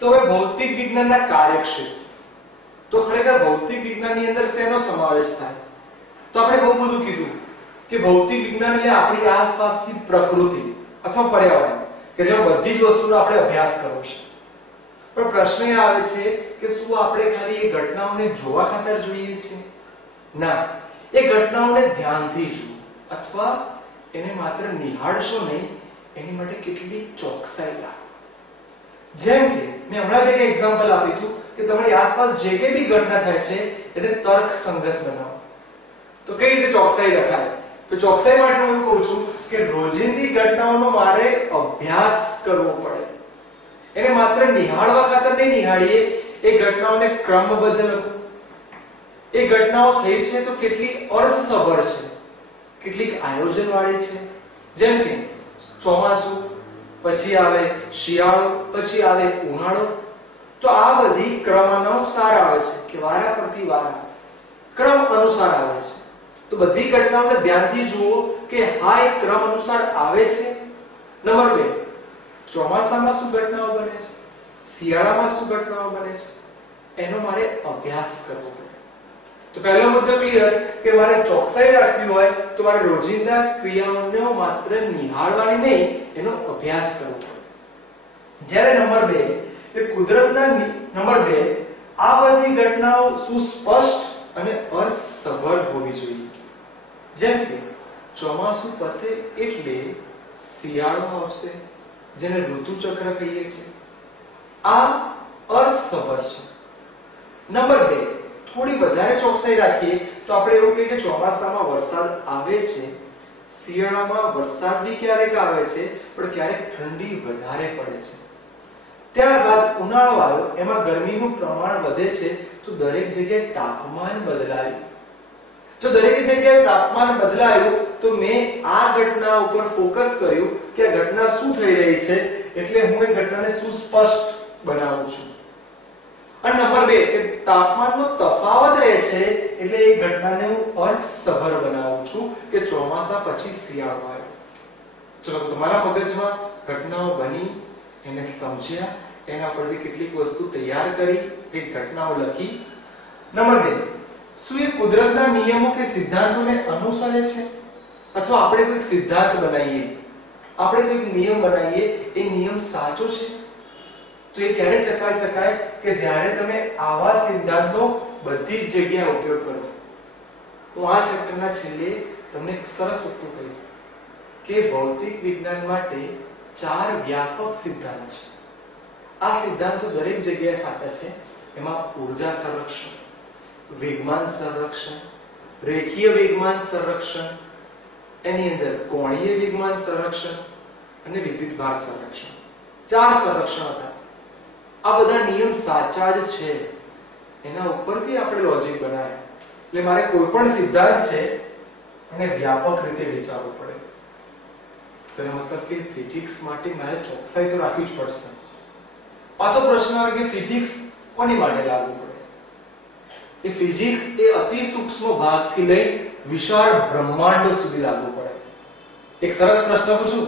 તો હવે ભૌતિક વિજ્ઞાનના કાર્યક્ષેત્ર, તો ખરેખર ભૌતિક વિજ્ઞાનની અંદર શેનો સમાવેશ થાય? તો આપણે બહુ બધું કીધું કે ભૌતિક વિજ્ઞાન એટલે આપણી આસપાસની પ્રકૃતિ અથવા પર્યાવરણ કે જેમાં બધી જ વસ્તુનો આપણે અભ્યાસ કરવો છે. પણ પ્રશ્ન એ આવે છે કે શું આપણે ખાલી એ ઘટનાઓને જોવા ખાતર જોઈએ છીએ? ના, એ ઘટનાઓને ધ્યાનથી જુઓ અથવા એને માત્ર નિહાળશો નહીં, એની માટે કેટલી ચોકસાઈ રાખો. જેમ કે મેં હમણાં જ એક એક્ઝામ્પલ આપ્યું હતું કે તમારી આસપાસ જે કંઈ બી ઘટના થાય છે એને તર્કસંગત બનાવો. તો કઈ રીતે ચોકસાઈ રખાય? તો ચોકસાઈ માટે હું કહું છું કે રોજિંદી ઘટનાઓનો મારે અભ્યાસ કરવો પડે. એને માત્ર નિહાળવા ખાતર નહીં નિહાળીએ, એ ઘટનાઓને ક્રમબદ્ધ લખો. એ ઘટનાઓ થઈ છે તો કેટલી અર્થસભર છે, કેટલીક આયોજન વાળી છે. જેમ કે ચોમાસું, પછી આવે શિયાળો, પછી આવે ઉનાળો. તો આ બધી ક્રમ અનુસાર આવે છે કે વારા પરથી વારા ક્રમ અનુસાર આવે છે. તો બધી ઘટનાઓને ધ્યાનથી જુઓ કે હા એ ક્રમ અનુસાર આવે છે. નંબર 2, ચોમાસામાં શું ઘટનાઓ બને છે, શિયાળામાં શું ઘટનાઓ બને છે, એનો મારે અભ્યાસ કરવો પડે. તો પહેલો મુદ્દો ક્લિયર કે મારે ચોકસાઈ રાખવી હોય તો મારે રોજિંદા ક્રિયાઓનો માત્ર નિહાળવાની નહીં, એનો અભ્યાસ કરવો પડે. જ્યારે નંબર 2 એ કુદરતના નંબર 2 આ બધી ઘટનાઓ સુસ્પષ્ટ અને અર્થસભર હોવી જોઈએ. જેમ કે ચોમાસું પતે એટલે શિયાળો આવશે, જેને ઋતુચક્ર કહીએ છીએ. આ અર્થસભર છે. નંબર 2 થોડી વધારે ચોકસાઈ રાખીએ તો આપણે એવું કહીએ કે ચોમાસામાં વરસાદ આવે છે, શિયાળામાં વરસાદ બી ક્યારેક આવે છે પણ ક્યારેક ઠંડી વધારે પડે છે. ત્યારબાદ ઉનાળો આવ્યો, એમાં ગરમીનું પ્રમાણ વધે છે, તો દરેક જગ્યાએ તાપમાન બદલાયું. તો દરેક જગ્યાએ તાપમાન બદલાયું તો મેં આ ઘટના ઉપર ફોકસ કર્યું કે આ ઘટના શું થઈ રહી છે, એટલે હું એ ઘટનાને સુસ્પષ્ટ બનાવું છું. અને નંબર 2 કે તાપમાનનો તફાવત રહે છે એટલે એ ઘટનાને હું અર્થસભર બનાવું છું કે ચોમાસા પછી શિયાળો આવ્યો. ચલો, તમારા મગજમાં ઘટનાઓ બની, એને સમજ્યા, એના પરથી કેટલીક વસ્તુ તૈયાર કરી, એક ઘટનાઓ લખી. નંબર 2 શું એ કુદરતના નિયમો કે સિદ્ધાંતોને અનુસરે છે? અથવા આપણે કોઈ સિદ્ધાંત બનાવીએ, આપણે કોઈ નિયમ બનાવીએ, એ નિયમ સાચો છે? તો એ ક્યારે ચકાસી શકાય કે જ્યારે તમે આવા સિદ્ધાંતનો બધી જ જગ્યાએ ઉપયોગ કરો. હું આ ચેપ્ટરના છેલ્લે તમને એક સરસ વસ્તુ કહીશ કે ભૌતિક વિજ્ઞાન માટે 4 વ્યાપક સિદ્ધાંત છે. આ સિદ્ધાંતો દરેક જગ્યાએ સાચા છે. એમાં ઊર્જા સંરક્ષણ, વેગમાન સંરક્ષણ, રેખીય વેગમાન સંરક્ષણ, એની અંદર કોણીય વેગમાન સંરક્ષણ અને વિદ્યુતભાર સંરક્ષણ. 4 સંરક્ષણ હતા. આ બધા નિયમ સાચા જ છે, એના ઉપરથી આપણે લોજિક બનાવ્યા. એટલે મારે કોઈ પણ સિદ્ધાંત છે એને વ્યાપક રીતે વિચારવું પડે. તેનો મતલબ કે ફિઝિક્સ માટે મારે ચોકસાઈ તો રાખવી જ પડશે. પાછો પ્રશ્ન આવે કે ફિઝિક્સ કોની માટે લાગુ પડે? એ ફિઝિક્સ એ અતિ સૂક્ષ્મ ભાગથી લઈ વિશાળ બ્રહ્માંડો સુધી લાગુ પડે. એક સરસ પ્રશ્ન પૂછું,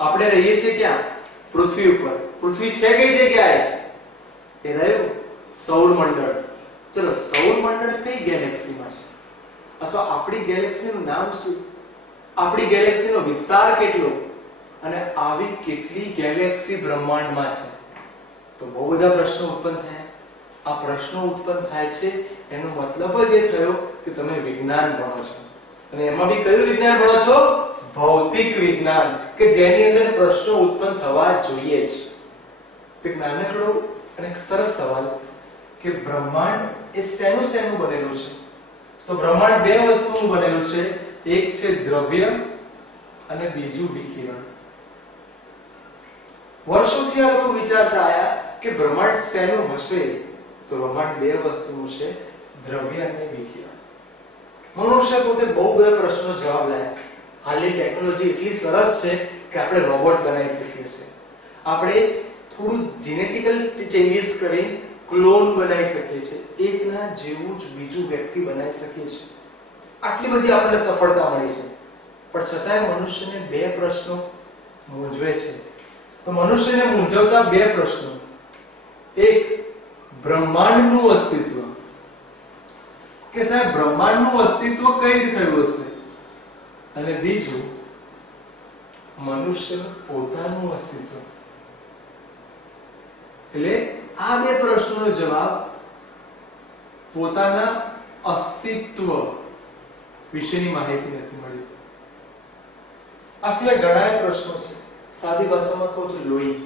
આપણે રહીએ છીએ ક્યાં? પૃથ્વી ઉપર. પૃથ્વી છે કઈ જગ્યાએ? એ રહ્યું સૌરમંડળ. ચલો, સૌરમંડળ કઈ ગેલેક્સીમાં છે? અથવા આપણી ગેલેક્સીનું નામ શું? આપણી ગેલેક્સીનો વિસ્તાર કેટલો? અને આવી કેટલી ગેલેક્સી બ્રહ્માંડમાં છે? તો બહુ બધા પ્રશ્નો ઉત્પન્ન થયા. આ પ્રશ્નો ઉત્પન્ન થાય છે એનો મતલબ જ એ થયો કે તમે વિજ્ઞાન ભણો છો. અને એમાં બી કયું વિજ્ઞાન ભણો છો? ભૌતિક વિજ્ઞાન, કે જેની અંદર પ્રશ્નો ઉત્પન્ન થવા જોઈએ જ. એક નાનકડો અને એક સરસ સવાલ કે બ્રહ્માંડ એ શેનું શેનું બનેલું છે? તો બ્રહ્માંડ 2 વસ્તુનું બનેલું છે. એક છે દ્રવ્ય અને બીજું વિકિરણ. વર્ષોથી આ લોકો વિચારતા આવ્યા કે બ્રહ્માંડ શેનું હશે? તો બ્રહ્માંડ 2 વસ્તુનું છે, દ્રવ્ય અને વિકિરણ. મનુષ્ય પોતે બહુ બધા પ્રશ્નો જવાબ લાયા. હાલની ટેકનોલોજી એટલી સરસ છે કે આપણે રોબોટ બનાવી શકીએ છીએ. આપણે થોડું જેનેટિકલ ચેન્જીસ કરી ક્લોન બનાવી શકીએ છીએ. એકના જેવું જ બીજું વ્યક્તિ બનાવી શકીએ છીએ. આટલી બધી આપણને સફળતા મળી છે. પણ છતાંય મનુષ્યને 2 પ્રશ્નો મૂંઝવે છે. તો મનુષ્યને મૂંઝવતા 2 પ્રશ્નો. એક બ્રહ્માંડનું અસ્તિત્વ, કે સાહેબ બ્રહ્માંડનું અસ્તિત્વ કઈ રીતે થયું હશે, અને બીજું મનુષ્યનું પોતાનું અસ્તિત્વ. એટલે આ બે પ્રશ્નોનો જવાબ પોતાના અસ્તિત્વ વિશેની માહિતી નથી મળી. આ સિવાય ઘણા પ્રશ્નો છે. સાદી ભાષામાં કહું તો લોહી.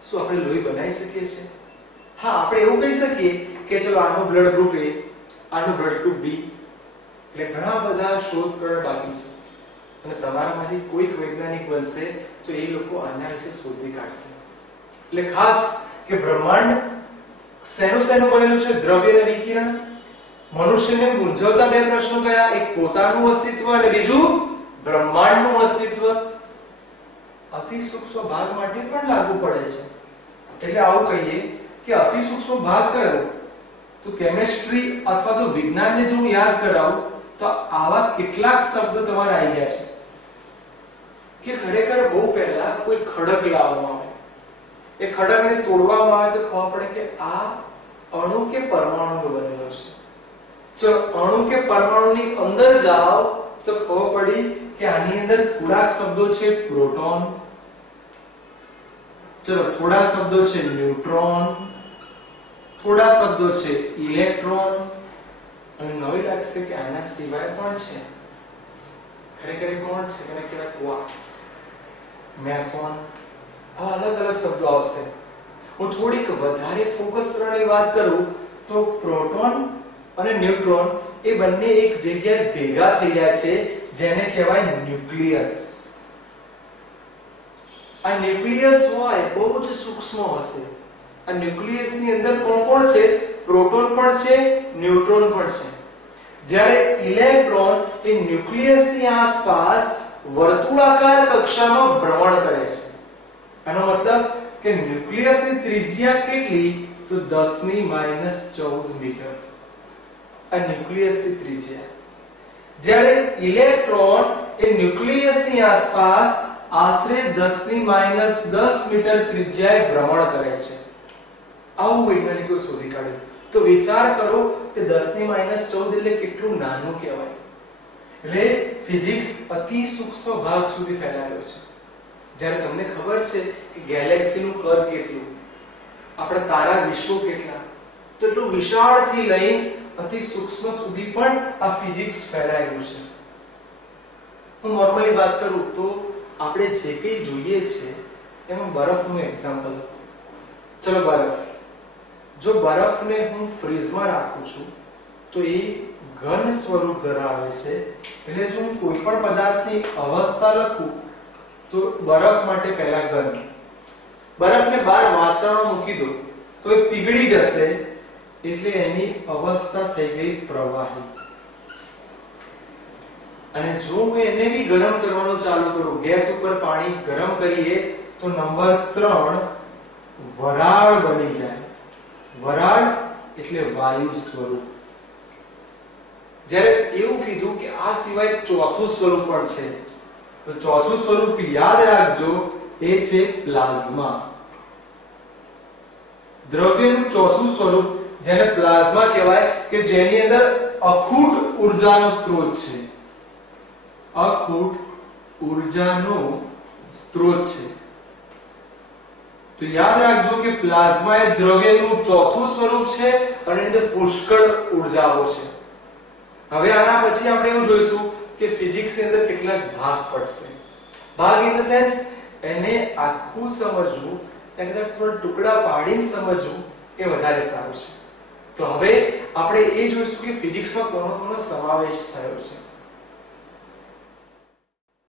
શું આપણે લોહી બનાવી શકીએ છીએ? હા, આપણે એવું કહી શકીએ કે ચલો આનું બ્લડ ગ્રુપ A, આનું બ્લડ ગ્રુપ B. એટલે ઘણા બધા શોધ કરવા બાકી છે, અને તમારામાંથી કોઈક વૈજ્ઞાનિક બનશે તો એ લોકો આના વિશે શોધી કાઢશે. એટલે ખાસ કે બ્રહ્માંડ શેનું બનેલું છે? દ્રવ્ય અને વિકિરણ. મનુષ્યને મૂંઝવતા બે પ્રશ્નો કયા? એક પોતાનું અસ્તિત્વ અને બીજું બ્રહ્માંડનું અસ્તિત્વ. અતિ સૂક્ષ્મ ભાગ માટે પણ લાગુ પડે છે. એટલે આવું કહીએ કે અતિ સૂક્ષ્મ ભાગ કયો? તો કેમિસ્ટ્રી અથવા તો વિજ્ઞાનને જો હું યાદ કરાવું તો આવા કેટલાક શબ્દો તમારે આવી ગયા છે કે ખરેખર બહુ પહેલા કોઈ ખડક લાવવામાં આવે, એ ખડકને તોડવામાં આવે તો ખબર પડે કે આ અણુ કે પરમાણુનો બનેલો છે. જો અણુ કે પરમાણુની અંદર જાઓ તો ખબર પડી કે આની અંદર થોડાક શબ્દો છે પ્રોટોન, ચલો થોડા શબ્દો છે ન્યુટ્રોન, થોડા શબ્દો છે ઇલેક્ટ્રોન, અને નવી લાગશે કે આના સિવાય પણ છે. ખરેખર કોણ છે? એને કહેવાય ક્વાર્ક્સ, મેસોન. આવા અલગ અલગ શબ્દો આવશે. હું થોડીક વધારે ફોકસ કરવાની વાત કરું તો પ્રોટોન અને ન્યુટ્રોન એ બંને એક જગ્યાએ ભેગા થઈ જાય છે, જેને કહેવાય ન્યુક્લિયસ. આ ન્યુક્લિયસ હોય બહુ જ સૂક્ષ્મ હશે. આ ન્યુક્લિયસની અંદર કોણ છે? પ્રોટોન પણ છે, ન્યુટ્રોન પણ છે. જ્યારે ઇલેક્ટ્રોન એ ન્યુક્લિયસની આસપાસ વર્તુળાકાર કક્ષામાં ભ્રમણ કરે છે. આનો મતલબ કે ન્યુક્લિયસની ત્રિજ્યા કેટલી? તો 10⁻14 મીટર. આ ન્યુક્લિયસની ત્રિજ્યા. જ્યારે ઇલેક્ટ્રોન એ ન્યુક્લિયસની આસપાસ આશરે 10⁻10 મીટર ત્રિજ્યાએ ભ્રમણ કરે છે. આવું વૈજ્ઞાનિકો શોધી કાઢ્યું. તો વિચાર કરો કે 10⁻14 એટલે કેટલું નાનું કહેવાય. એટલે ફિઝિક્સ અતિ સૂક્ષ્મ ભાગ સુધી ફેલાયેલો છે. જ્યારે તમને ખબર છે કે ગેલેક્સીનું કદ કેટલું, આપણા તારા વિશ્વો કેટલા, તો એટલું વિશાળથી લઈ અતિ સૂક્ષ્મ સુધી પણ આ ફિઝિક્સ ફેલાયેલું છે. હું નોર્મલી વાત કરું તો આપણે જે કંઈ જોઈએ છે એમાં બરફનું એક્ઝામ્પલ. ચલો બરફ. જો બરફને હું ફ્રીઝમાં રાખું છું તો એ ઘન સ્વરૂપ ધરાવે છે. એટલે જો હું કોઈ પણ પદાર્થની અવસ્થા લખું તો બરફ માટે પહેલા ઘન. બરફને બહાર વાતાવરણમાં મૂકી દો તો એ પીગળી જશે, એટલે એની અવસ્થા થઈ ગઈ પ્રવાહી. અને જો હું એને બી ગરમ કરવાનું ચાલુ કરું, ગેસ ઉપર પાણી ગરમ કરીએ તો નંબર 3 વરાળ બની જાય. વરાળ એટલે વાયુ સ્વરૂપ. જ્યારે એવું કીધું કે આ સિવાય ચોથું સ્વરૂપ પણ છે, તો ચોથું સ્વરૂપ યાદ રાખજો, એ છે પ્લાઝમા. દ્રવ્યનું ચોથું સ્વરૂપ જેને પ્લાઝમા કહેવાય, કે જેની અંદર અખૂટ ઉર્જાનો સ્ત્રોત છે. અખૂટ ઉર્જાનો સ્ત્રોત છે. તો યાદ રાખજો કે પ્લાઝમા એ દ્રવ્યનું ચોથું સ્વરૂપ છે અને અંદર પુષ્કળ ઉર્જાઓ છે. હવે આના પછી આપણે એવું જોઈશું કે ફિઝિક્સની અંદર કેટલાક ભાગ પડશે. ભાગ ઇન ધ સેન્સ એને આખું સમજવું, એને થોડા ટુકડા પાડીને સમજવું એ વધારે સારું છે. તો હવે આપણે એ જોઈશું કે ફિઝિક્સમાં કોનો સમાવેશ થયો છે.